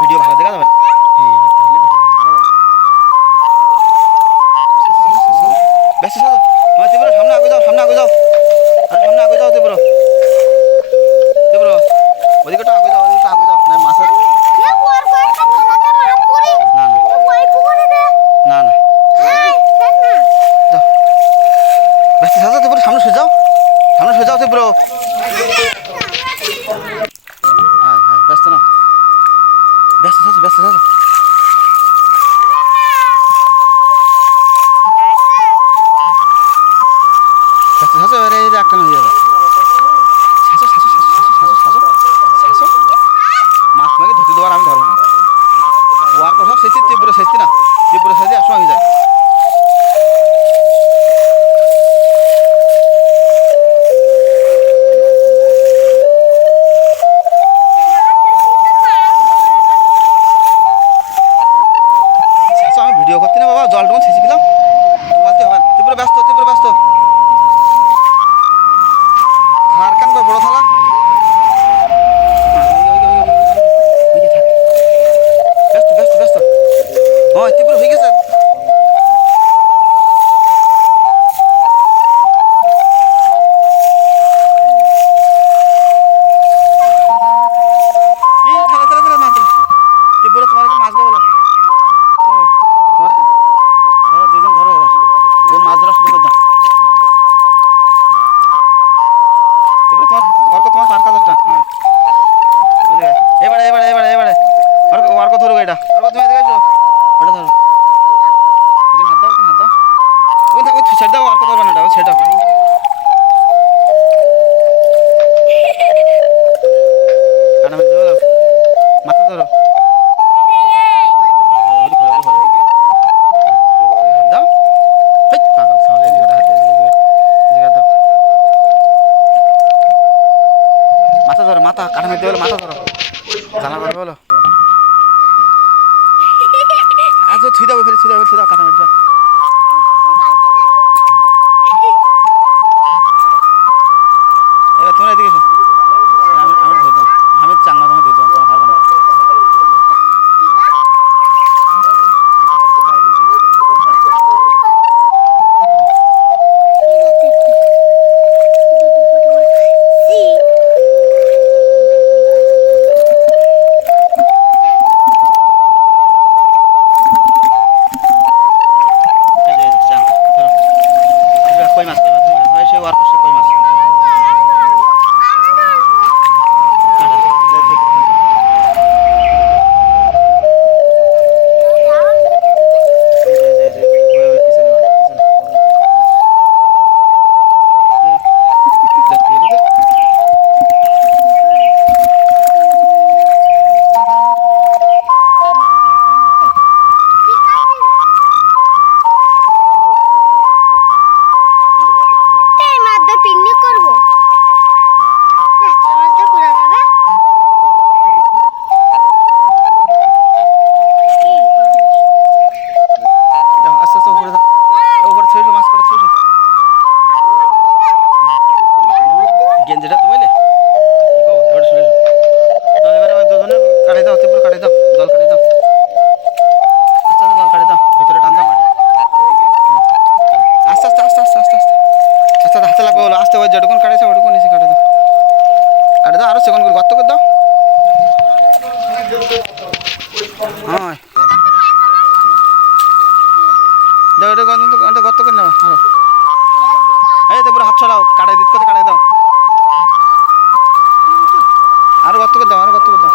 Video ভালো দেখা যাবে ব্যস্ত তীব্র সামনে আগে যাও সামনে আগে যাও আর সামনে আগে যাও তীব্র তীব্র ওদিকে আগে যাও ওদিকে আগে যাও না মাছ না না না যাও ব্যস্ত থাকো তীব্র সামনে সরে যাও তীব্র হ্যাঁ হ্যাঁ ব্যস্ত না ব্যস্ত থাকো ব্যস্ত থাকো একটা হয়ে যাবে মাছ তোমাকে ধরতে দেওয়ার আমি ধরবো না ও আর কোথাও সেচি তীব্র সেচছি না তীব্র সেচে এক সময় হয়ে যায় আমি ভিডিও করতে না বাবা জলটুকু সেচে দিলাম বলতে হবে তীব্র ব্যস্ত থার কান করে বড় থালা ব্যস্ত হ্যাঁ তীব্র হয়ে গেছে তীব্র তোমার মাছ দেবো তোমার ধরো দুজন ধরো এবার দুজন মাছ ধরা শুরু করে দাও তোমার তোমার পার কাজটা হ্যাঁ এবারে অর্ক ধরো এটা অর্ক তুমি এদিকে এসো ওটা ধরো ওখানে হাত দাও ওখানে ছেড়ে দাও অর্ক ধরবে না ওটা ছেড়ে দাও কাটা মেরে দেবো মাথা ধরো হাত দাও পাগল সঙ্গে এদিকে হাত এদিকে দাও মাথা ধরো মাথা কাটা মেরে দেবো মাথা ধরো জানা করবে বলো আচ্ছা থুই দাও কাটা মেরে দাও এবার তোমরা এদিকে এসো আমি ধরে দাও আমি চাংমা ধরে ধরে দাও তোমার পারবা না কই মাছ হয় সে ওয়ার করছে কই মাছ কাটা গেঞ্জের যেটুকুন কাটেছে ওটুকুন এসে কাটে দাও আরও সেকেন্ড করে গর্ত করে দাও। হ্যাঁ দাও এটা গর্ত করে নেবে আরো। এই তো পুরো হাত ছড়াও, কাটাই দিতে কাটাই দাও, আরো গর্ত করে দাও, আরো গর্ত করে দাও।